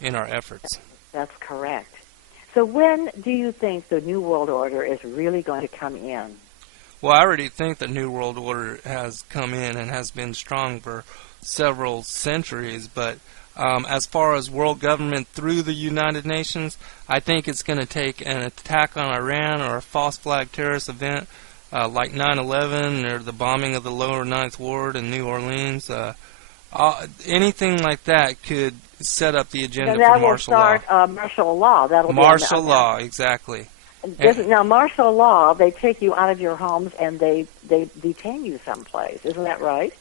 in our efforts. That's correct. So when do you think the New World Order is really going to come in? Well, I already think the New World Order has come in and has been strong for several centuries, but as far as world government through the United Nations, I think it's going to take an attack on Iran or a false flag terrorist event like 9/11 or the bombing of the Lower Ninth Ward in New Orleans. Anything like that could set up the agenda for martial law. That will start martial law. That'll martial law, exactly. Now, martial law, they take you out of your homes and they detain you someplace. Isn't that right?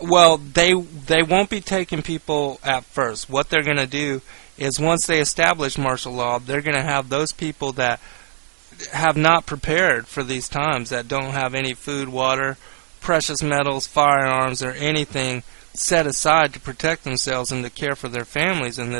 Well, they won't be taking people at first. What they're going to do is once they establish martial law, they're going to have those people that have not prepared for these times, that don't have any food, water, precious metals, firearms, or anything set aside to protect themselves and to care for their families in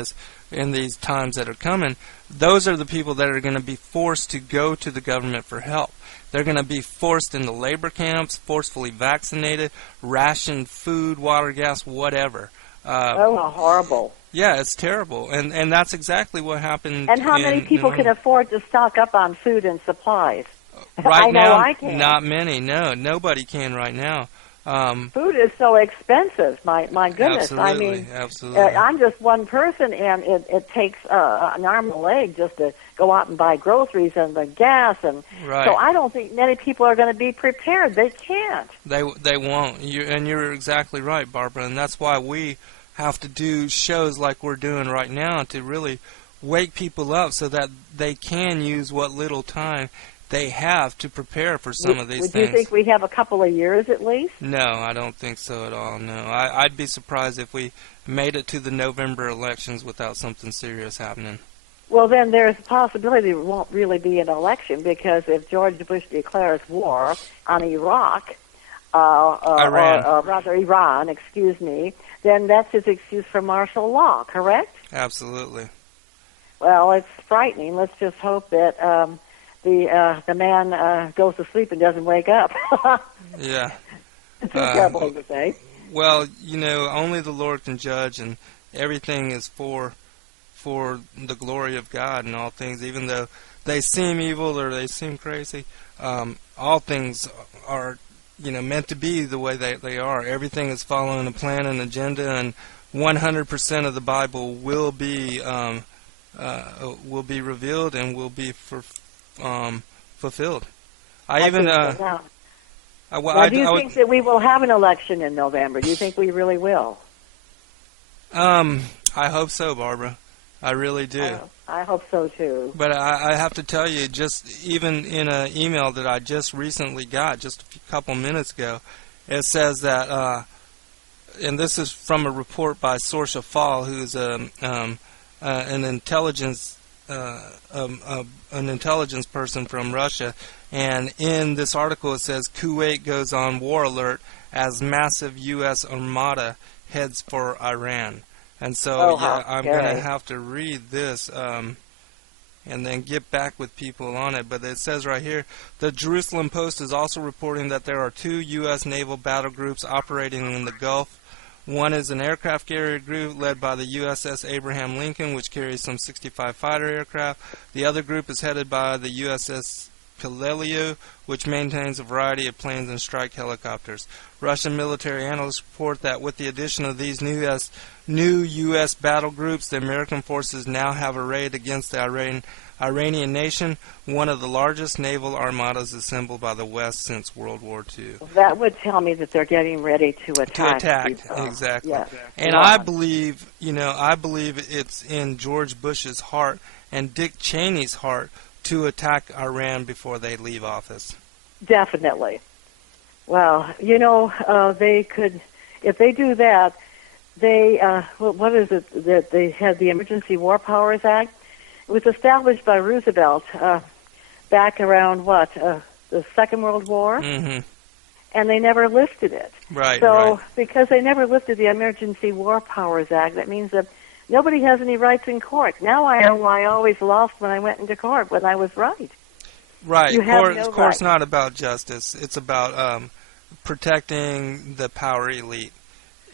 these times that are coming. Those are the people that are going to be forced to go to the government for help. They're going to be forced into labor camps, forcefully vaccinated, rationed food, water, gas, whatever. Horrible. Yeah, it's terrible. And that's exactly what happened. And how many people can afford to stock up on food and supplies? Right now, I can. Not many. No, nobody can right now. Food is so expensive. My goodness. Absolutely, I mean, absolutely. I'm just one person, and it takes an arm and a leg just to go out and buy groceries and the gas, and right. So I don't think many people are going to be prepared. They can't. They won't. You're exactly right, Barbara, and that's why we have to do shows like we're doing right now to really wake people up so that they can use what little time they have to prepare for some of these things. Would you think we have a couple of years at least? No, I don't think so at all, no. I'd be surprised if we made it to the November elections without something serious happening. Well, then there's a possibility it won't really be an election, because if George Bush declares war on Iraq, Iran, excuse me, then that's his excuse for martial law, correct? Absolutely. Well, it's frightening. Let's just hope that the man goes to sleep and doesn't wake up. Yeah. It's a terrible thing to say. Well, only the Lord can judge, and everything is for the glory of God and all things, even though they seem evil or they seem crazy. All things are, meant to be the way they are. Everything is following a plan and agenda, and 100% of the Bible will be revealed and will be fulfilled. Do you think that we will have an election in November? Do you think we really will? I hope so, Barbara. I really do. I hope so too. But I have to tell you, just even in an email that I just recently got, just a couple minutes ago, it says that, and this is from a report by Sorsha Fall, who's an intelligence person from Russia, and in this article it says Kuwait goes on war alert as massive U.S. armada heads for Iran. And so I'm going to have to read this and then get back with people on it. But it says right here, the Jerusalem Post is also reporting that there are 2 U.S. naval battle groups operating in the Gulf. One is an aircraft carrier group led by the USS Abraham Lincoln, which carries some 65 fighter aircraft. The other group is headed by the USS Pilelio, which maintains a variety of planes and strike helicopters. Russian military analysts report that with the addition of these new U.S. battle groups, the American forces now have arrayed against the Iranian nation one of the largest naval armadas assembled by the West since World War II. That would tell me that they're getting ready to attack. Exactly. Yes. And I believe it's in George Bush's heart and Dick Cheney's heart to attack Iran before they leave office. Definitely. Well, they could, if they do that, they, what is it, that they had the Emergency War Powers Act? It was established by Roosevelt back around, the Second World War? Mm-hmm. And they never lifted it. Right, So, because they never lifted the Emergency War Powers Act, that means that nobody has any rights in court. Now I know I always lost when I went into court, when I was right. Right. Court's not about justice. It's about protecting the power elite.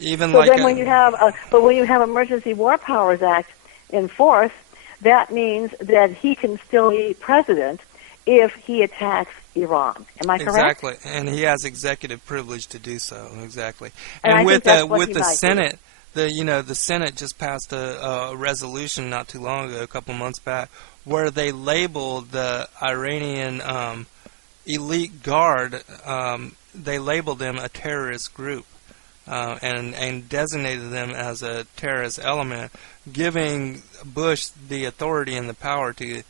Even so then when you have, but when you have Emergency War Powers Act, enforce, that means that he can still be president if he attacks Iran. Am I correct? Exactly, and he has executive privilege to do so. Exactly, and with the Senate, the Senate just passed a resolution not too long ago, a couple months back, where they labeled the Iranian elite guard. They labeled them a terrorist group, and designated them as a terrorist element, giving Bush the authority and the power to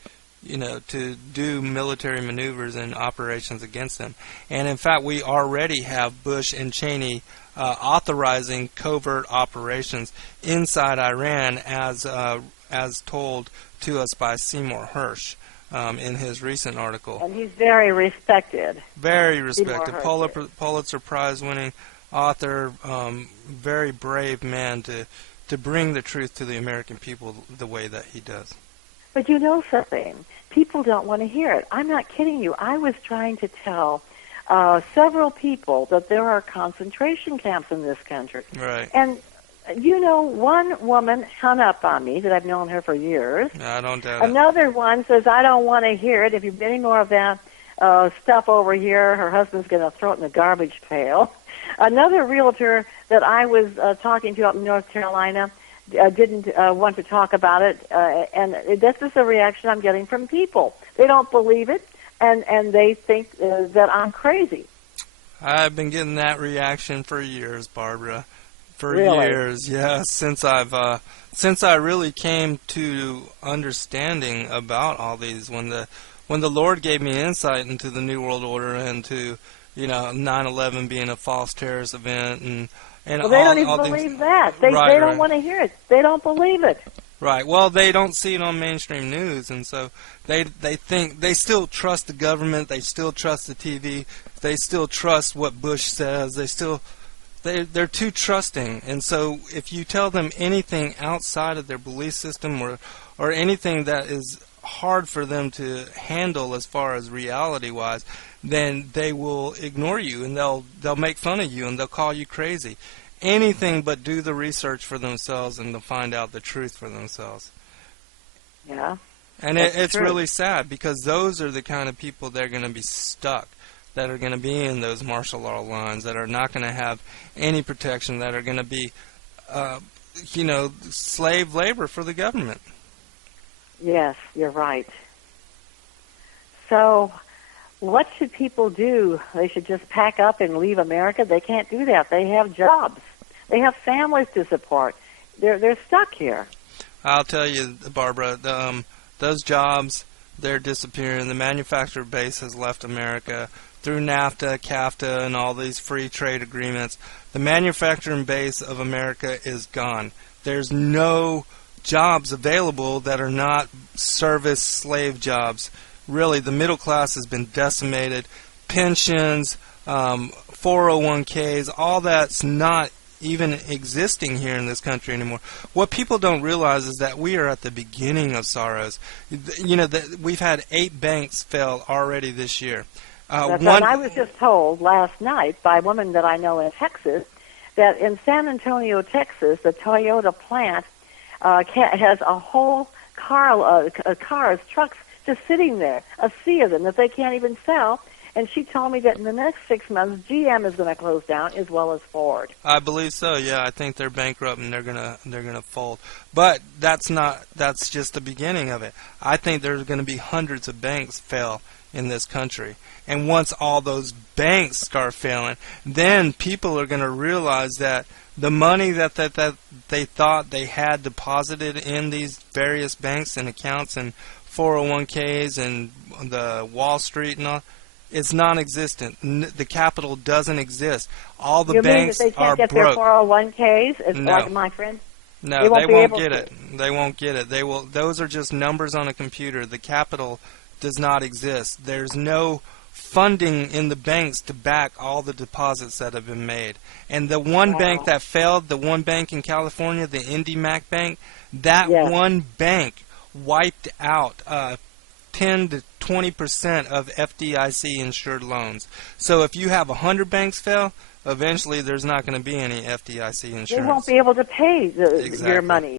do military maneuvers and operations against them. And in fact, we already have Bush and Cheney authorizing covert operations inside Iran, as told to us by Seymour Hersh in his recent article. And he's very respected. Very respected. Pulitzer Prize-winning author, very brave man to bring the truth to the American people the way that he does. But you know something? People don't want to hear it. I'm not kidding you. I was trying to tell several people that there are concentration camps in this country. Right. And, one woman hung up on me that I've known her for years. I don't doubt it. Another one says, I don't want to hear it. If you've any more of that stuff over here, her husband's going to throw it in the garbage pail. Another realtor that I was talking to up in North Carolina didn't want to talk about it, and this is the reaction I'm getting from people. They don't believe it, and they think that I'm crazy. I've been getting that reaction for years, Barbara. For really? Years, yeah. Since I really came to understanding about all these, when the Lord gave me insight into the New World Order and to 9/11 being a false terrorist event and well, they don't even believe that. They don't want to hear it. They don't believe it. Right. Well, they don't see it on mainstream news, and so they think they still trust the government. They still trust the TV. They still trust what Bush says. They're too trusting, and so if you tell them anything outside of their belief system or anything that is hard for them to handle as far as reality-wise, then they will ignore you, and they'll make fun of you, and they'll call you crazy. Anything but do the research for themselves and to find out the truth for themselves. Yeah. And it's really sad, because those are the kind of people that are going to be stuck, that are going to be in those martial law lines, that are not going to have any protection, that are going to be, slave labor for the government. Yes, you're right. So what should people do? They should just pack up and leave America? They can't do that. They have jobs. They have families to support. They're stuck here. I'll tell you, Barbara, those jobs, they're disappearing. The manufacturer base has left America through NAFTA, CAFTA, and all these free trade agreements. The manufacturing base of America is gone. There's no jobs available that are not service slave jobs. Really, the middle class has been decimated. Pensions, 401ks, all that's not even existing here in this country anymore. What people don't realize is that we are at the beginning of sorrows. We've had 8 banks fail already this year. And I was just told last night by a woman that I know in Texas that in San Antonio, Texas, the Toyota plant has a whole cars, trucks just sitting there, a sea of them that they can't even sell. And she told me that in the next 6 months, GM is going to close down as well as Ford. I believe so. Yeah, I think they're bankrupt and they're gonna fold. But that's just the beginning of it. I think there's going to be hundreds of banks fail in this country. And once all those banks start failing, then people are going to realize that the money that they thought they had deposited in these various banks and accounts and 401ks and the Wall Street and all, it's non-existent. The capital doesn't exist. All the banks are broke. You mean that they can't get their 401ks, No. like my friend? No, they won't get it. They won't get it. They will. Those are just numbers on a computer. The capital does not exist. There's no funding in the banks to back all the deposits that have been made. And the one bank that failed, the one bank in California, the IndyMac Bank, that one bank wiped out 10 to 20% of FDIC insured loans. So if you have 100 banks fail, eventually there's not going to be any FDIC insurance. They won't be able to pay your money.